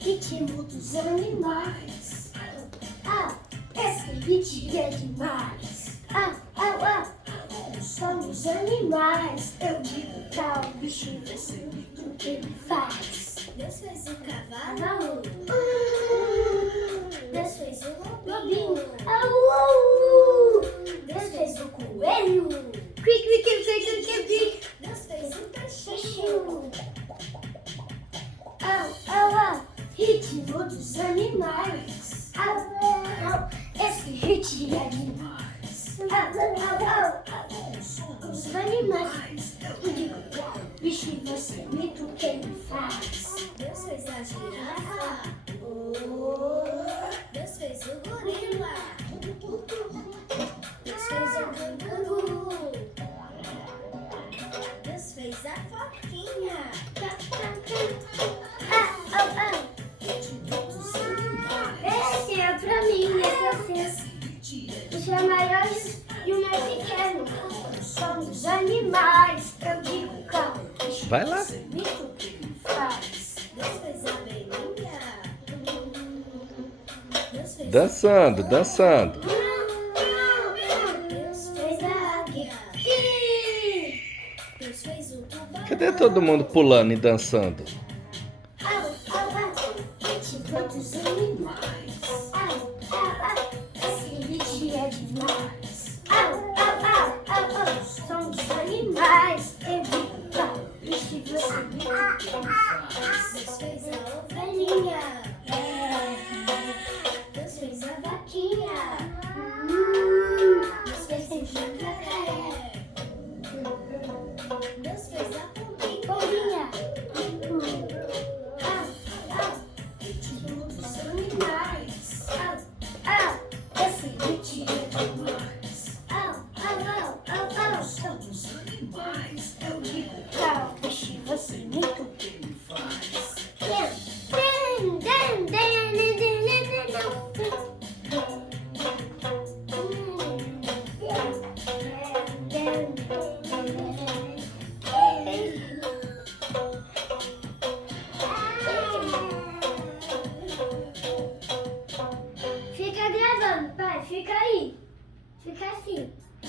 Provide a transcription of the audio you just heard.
Ritmo dos animais. Esse ritmo é demais. Somos animais. Eu digo tal bicho, você o que ele faz. Deus fez um cavalo. Deus fez um lobinho. Deus fez um coelho. Deus fez um peixinho. Ritmo dos animais. Esse ritmo é demais. Os animais. Eu digo qual bicho você imita o que ele faz. Deus fez a girafa. Deus fez o gorila. Deus fez o canguru. Deus fez a foquinha. Esse é pra mim, esse é o seu. Os maiores e o mais pequeno. Somos animais. Eu digo qual bicho Vai lá. você imita o que ele faz. Deus fez a abelhinha. Deus fez Dançando, dançando. Deus fez a águia. Deus fez o tubarão. Cadê todo mundo pulando e dançando? Ritmo dos animais. Esse ritmo é demais. Somos animais. Eu digo qual bicho você imita o que ele faz. Deus fez a ovelhinha. Deus fez a vaquinha. Deus fez o jacaré. Deus fez a pombinha. Ritmo dos animais. Esse ritmo é demais. Somos animais. Eu digo qual bicho você imita o que ele faz. Fica gravando, pai. Fica aí. Fica assim.